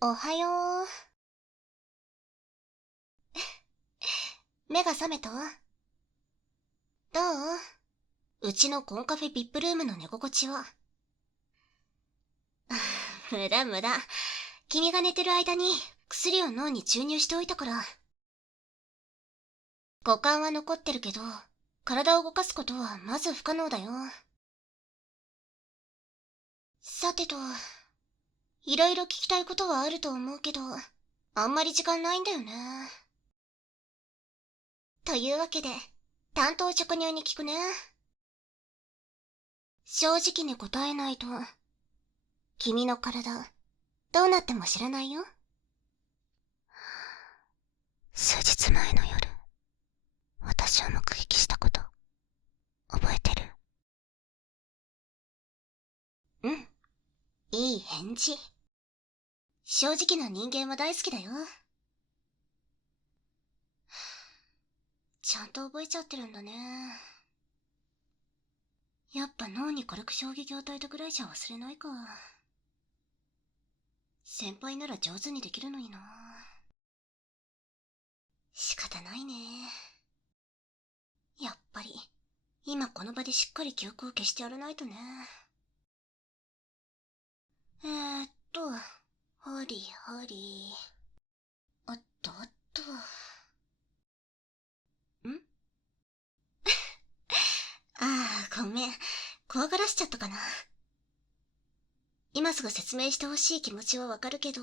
おはよう。目が覚めた？どう？うちのコンカフェビップルームの寝心地は。無駄無駄。君が寝てる間に薬を脳に注入しておいたから。五感は残ってるけど、体を動かすことはまず不可能だよ。さてと、いろいろ聞きたいことはあると思うけど、あんまり時間ないんだよね。というわけで、単刀直入に聞くね。正直に答えないと、君の体、どうなっても知らないよ。数日前の夜、私を目撃したこと、覚えてる？うん、いい返事。正直な人間は大好きだよ。ちゃんと覚えちゃってるんだね。やっぱ脳に軽く衝撃を与えたぐらいじゃ忘れないか。先輩なら上手にできるのにな。仕方ないね。やっぱり、今この場でしっかり記憶を消してやらないとね。はりはり。おっとおっと。ん？ああ、ごめん。怖がらしちゃったかな。今すぐ説明してほしい気持ちはわかるけど、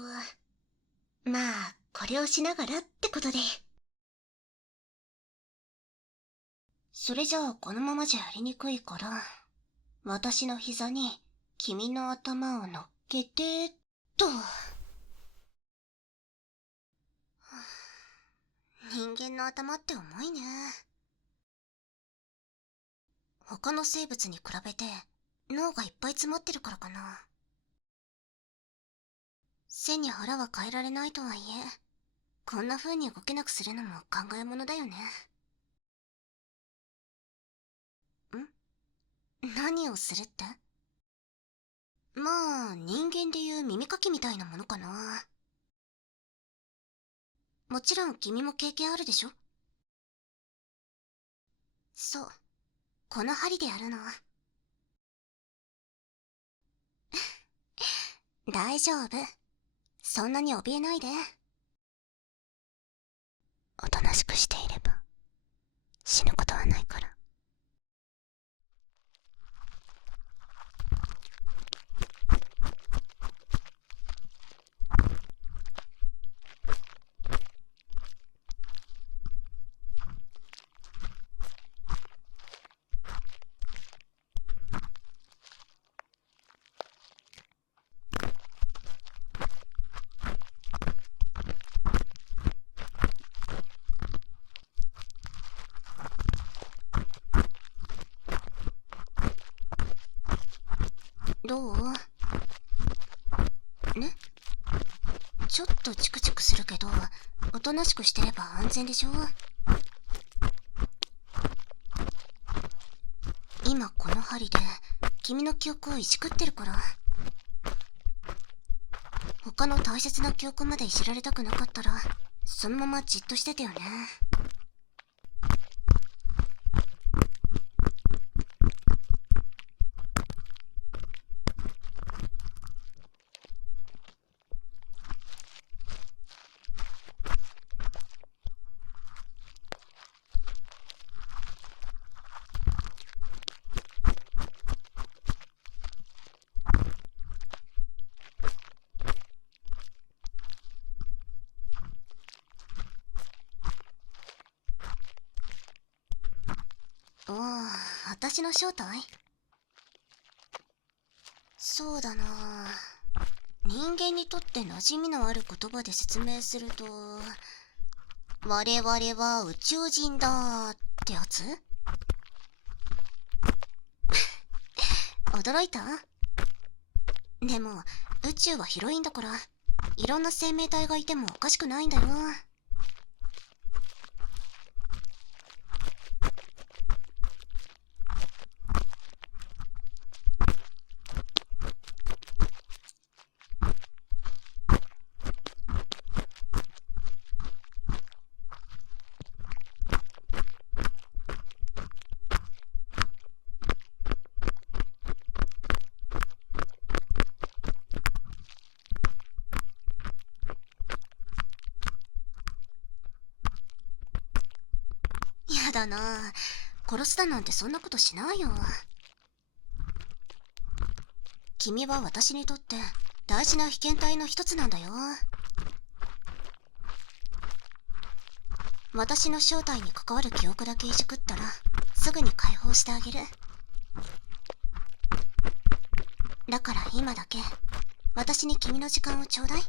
まあ、これをしながらってことで。それじゃあこのままじゃやりにくいから、私の膝に君の頭を乗っけて、と。人間の頭って重いね。他の生物に比べて脳がいっぱい詰まってるからかな。背に腹は変えられないとはいえ、こんな風に動けなくするのも考えものだよね。何をするって？まあ、人間でいう耳かきみたいなものかな。もちろん君も経験あるでしょ？そう。この針でやるの。大丈夫。そんなに怯えないで。おとなしくしていれば、死ぬことはないから。どう？ね？ちょっとチクチクするけど、おとなしくしてれば安全でしょ？今この針で君の記憶をいじくってるから。他の大切な記憶までいじられたくなかったら、そのままじっとしててよね。おお、私の正体？そうだな。人間にとって馴染みのある言葉で説明すると、我々は宇宙人だってやつ？驚いた？でも、宇宙は広いんだから、いろんな生命体がいてもおかしくないんだよ。だな。殺すだなんてそんなことしないよ。君は私にとって大事な被験体の一つなんだよ。私の正体に関わる記憶だけいじくったらすぐに解放してあげる。だから今だけ私に君の時間をちょうだい。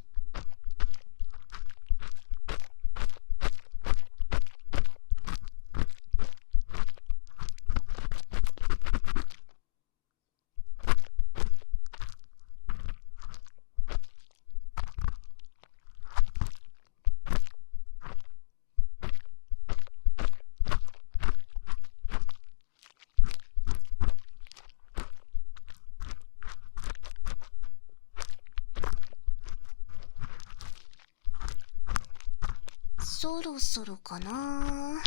そろそろかな。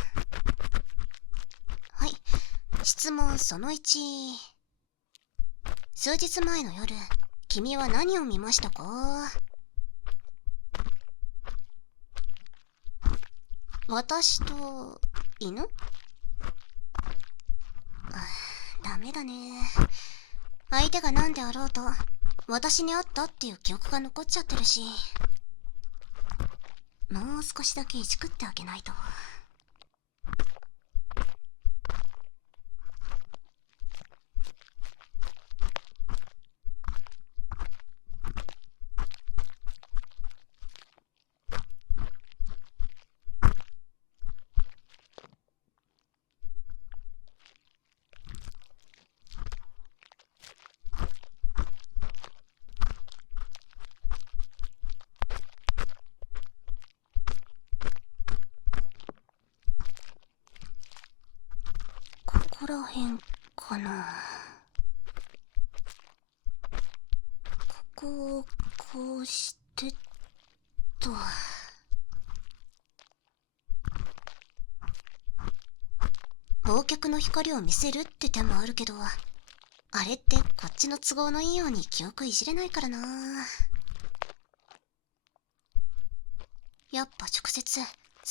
はい、質問その1。数日前の夜、君は何を見ましたか？私と犬？ダメだね。相手が何であろうと私に会ったっていう記憶が残っちゃってるし、もう少しだけいじくってあげないと。ここら辺かな。ここをこうしてと。忘却の光を見せるって手もあるけど、あれってこっちの都合のいいように記憶いじれないからな。やっぱ直接好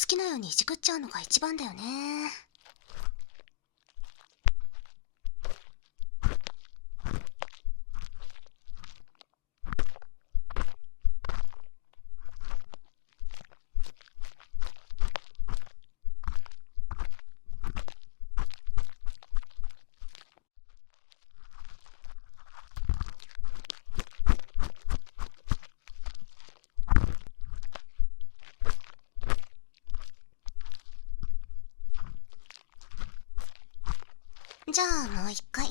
きなようにいじくっちゃうのが一番だよね。じゃあもう一回。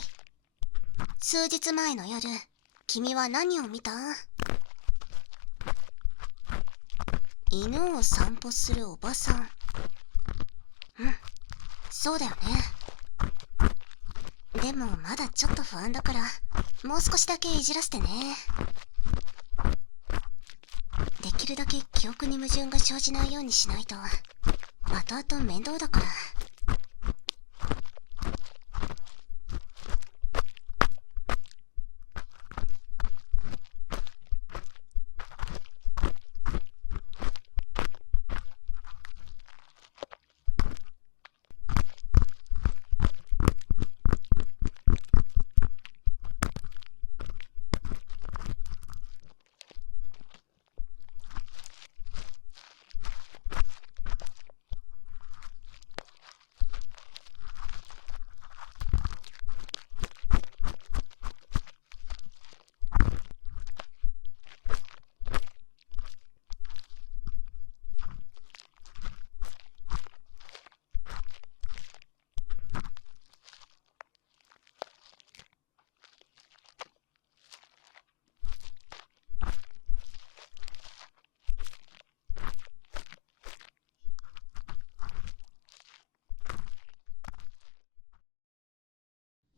数日前の夜、君は何を見た？犬を散歩するおばさん。そうだよね。でもまだちょっと不安だから、もう少しだけいじらせてね。できるだけ記憶に矛盾が生じないようにしないと後々面倒だから。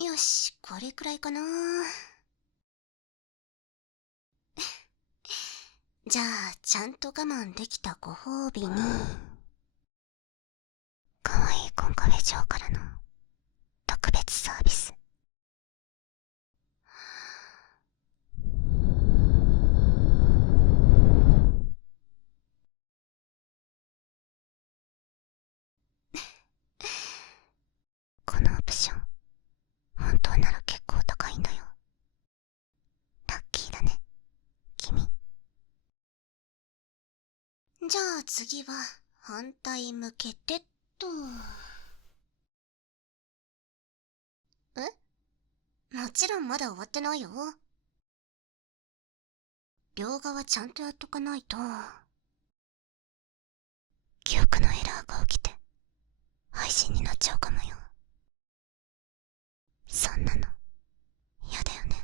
よし、これくらいかな。じゃあちゃんと我慢できたご褒美に、かわいいコンカフェ嬢からの特別サービス。じゃあ次は反対向けてっと。もちろんまだ終わってないよ。両側ちゃんとやっとかないと記憶のエラーが起きて配信になっちゃうかもよ。そんなの嫌だよね。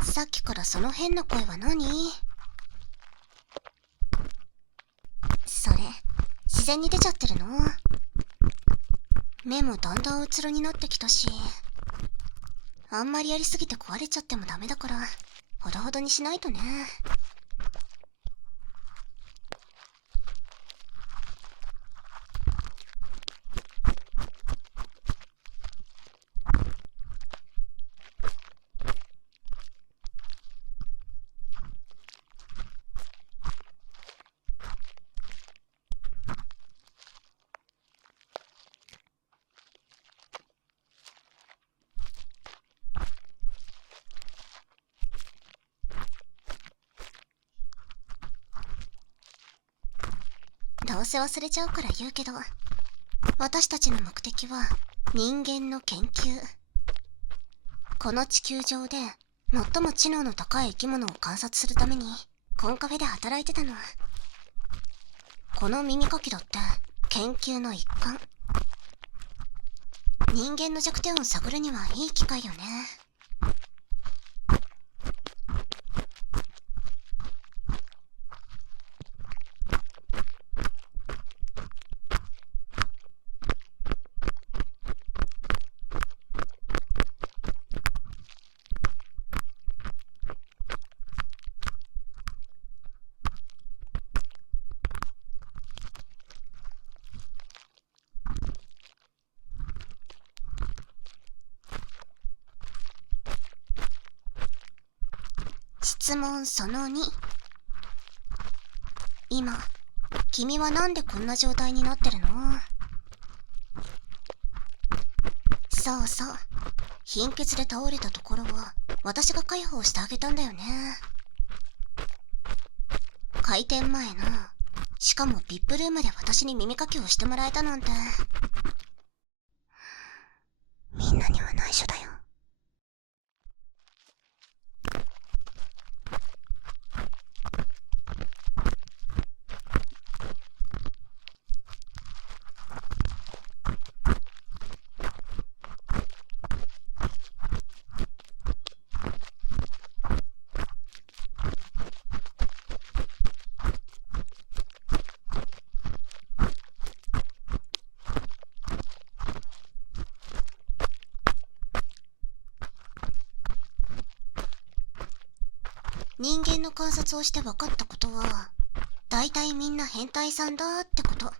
さっきからその変な声は何？それ自然に出ちゃってるの？目もだんだんうつろになってきたし、あんまりやりすぎて壊れちゃってもダメだからほどほどにしないとね。どうせ忘れちゃうから言うけど、私たちの目的は人間の研究。この地球上で最も知能の高い生き物を観察するためにコンカフェで働いてたの。この耳かきだって研究の一環。人間の弱点を探るにはいい機会よね。質問その2。今、君はなんでこんな状態になってるの？そうそう。貧血で倒れたところは私が介抱してあげたんだよね。開店前の、しかも VIP ルームで私に耳かきをしてもらえたなんて。みんなには内緒だよ。人間の観察をして分かったことは、だいたいみんな変態さんだってこと。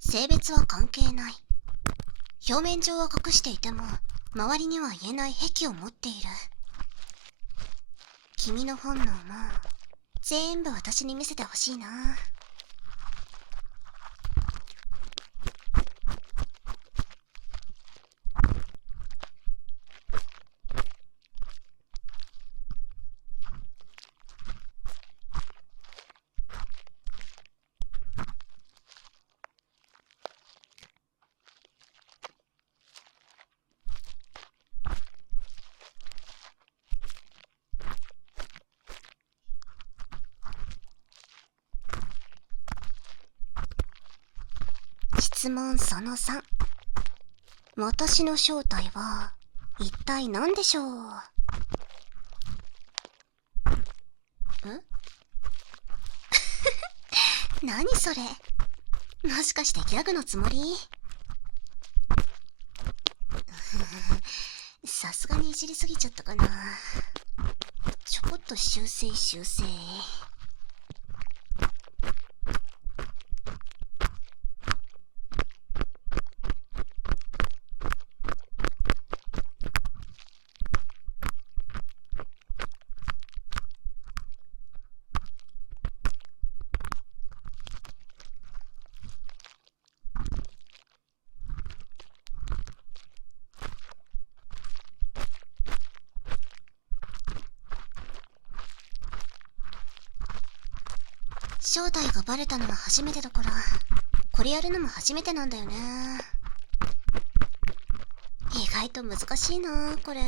性別は関係ない。表面上は隠していても周りには言えない癖を持っている。君の本能も全部私に見せてほしいな。質問その3。私の正体は一体何でしょう？何それ？もしかしてギャグのつもり？さすがにいじりすぎちゃったかな。ちょこっと修正。正体がバレたのは初めてだから、これやるのも初めてなんだよね。意外と難しいなこれ。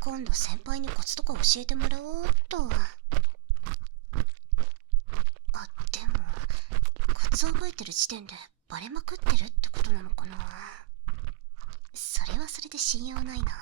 今度先輩にコツとか教えてもらおうっと。あ、でもコツ覚えてる時点でバレまくってるってことなのかな。それはそれで信用ないな。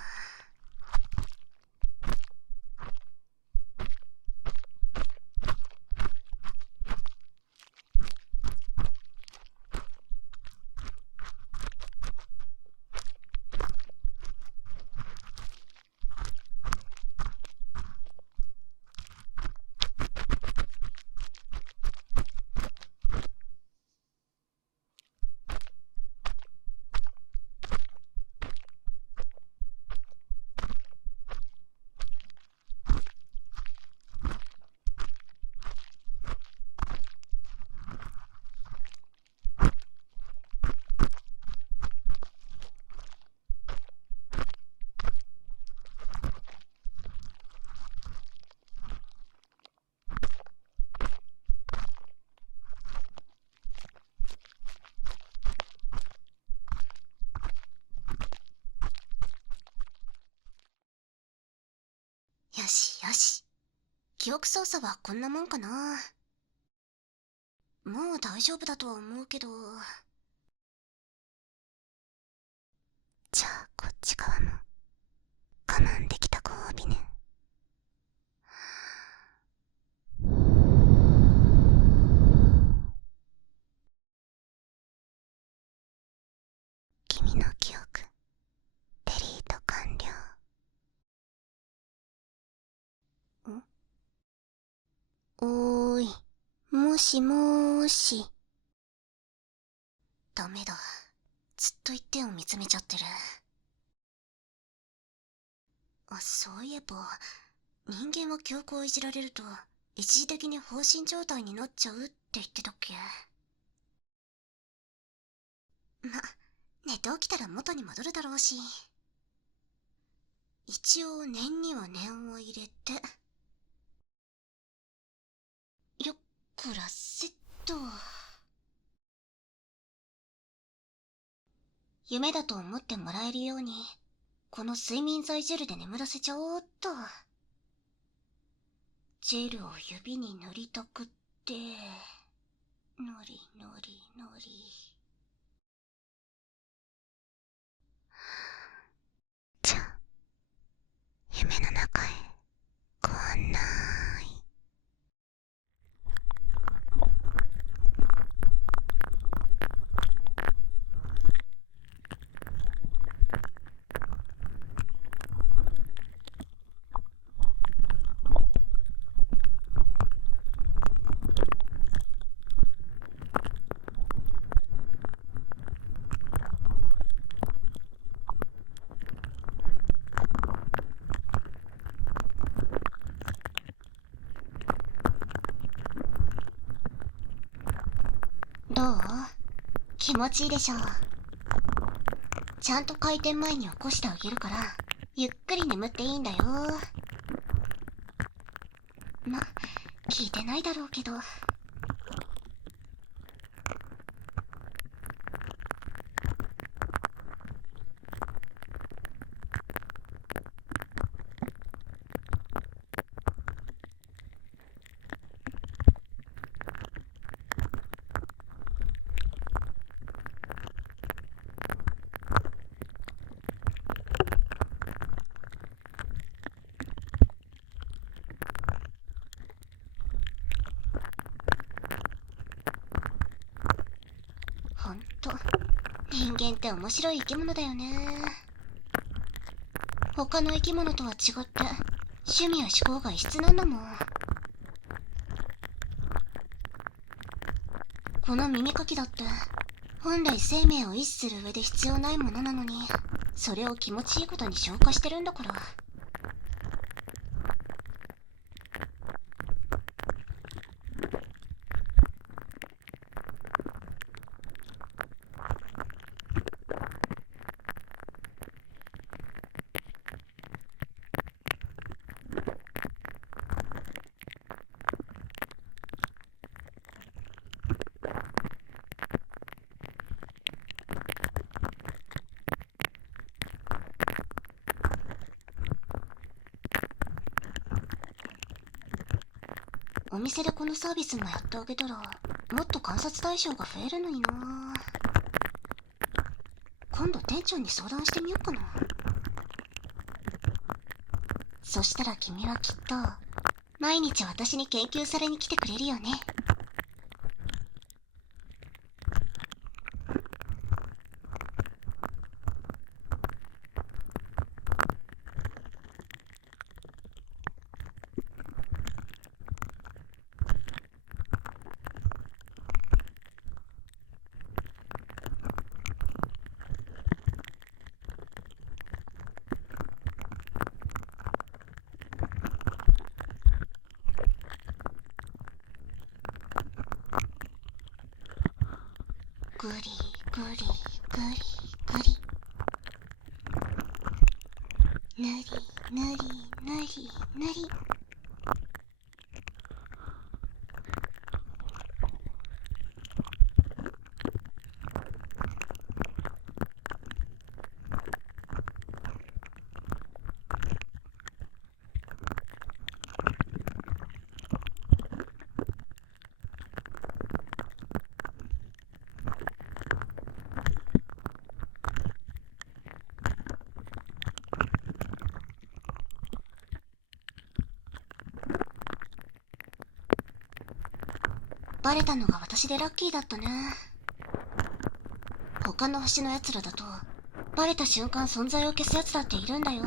よしよし。記憶操作はこんなもんかな。もう大丈夫だとは思うけど。じゃあこっち側も我慢できたご褒美ね。君の記憶デリート完了。おーい、もしもーし。ダメだ、ずっと一点を見つめちゃってる。あ、そういえば人間は記憶をいじられると一時的に放心状態になっちゃうって言ってたっけ。寝て起きたら元に戻るだろうし。一応念には念を入れて、よっこらせっと。夢だと思ってもらえるようにこの睡眠剤ジェルで眠らせちゃおうっと。ジェルを指に塗りたくって、のりのりのり。じゃあ夢の中へご案内。どう？気持ちいいでしょ。ちゃんと開店前に起こしてあげるからゆっくり眠っていいんだよ。聞いてないだろうけど。ほんと人間って面白い生き物だよね。他の生き物とは違って趣味や思考が異質なんだもん。この耳かきだって本来生命を維持する上で必要ないものなのに、それを気持ちいいことに消化してるんだから。お店でこのサービスもやってあげたら、もっと観察対象が増えるのにな。今度店長に相談してみようかな。そしたら君はきっと毎日私に研究されに来てくれるよね。グリグリグリグリ、ぬりぬりぬりぬり。バレたのが私でラッキーだったね。他の星の奴らだとバレた瞬間存在を消す奴だっているんだよ。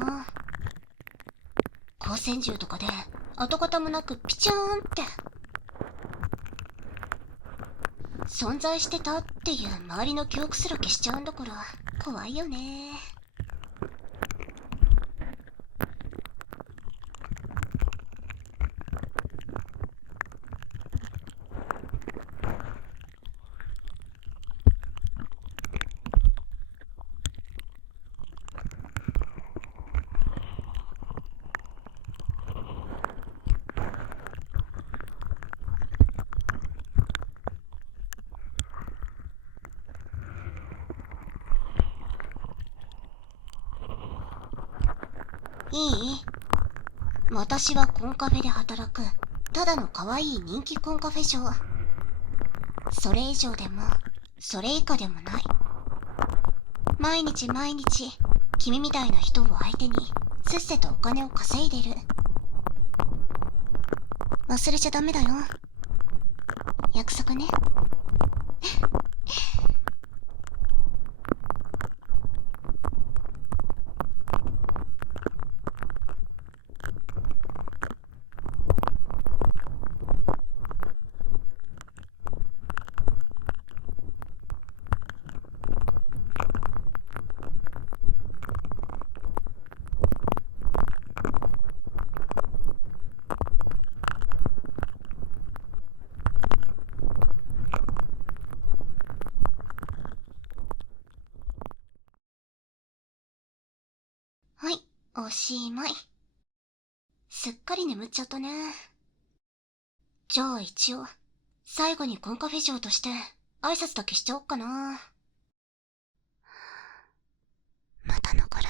光線銃とかで跡形もなくピチャーンって存在してたっていう周りの記憶すら消しちゃうんだから怖いよね。いい？私はコンカフェで働くただの可愛い人気コンカフェ嬢。それ以上でもそれ以下でもない。毎日毎日君みたいな人を相手にせっせとお金を稼いでる。忘れちゃダメだよ、約束ね。はい、おしまい。すっかり眠っちゃったね。じゃあ一応最後にコンカフェ嬢として挨拶だけしちゃおっかな。また残る。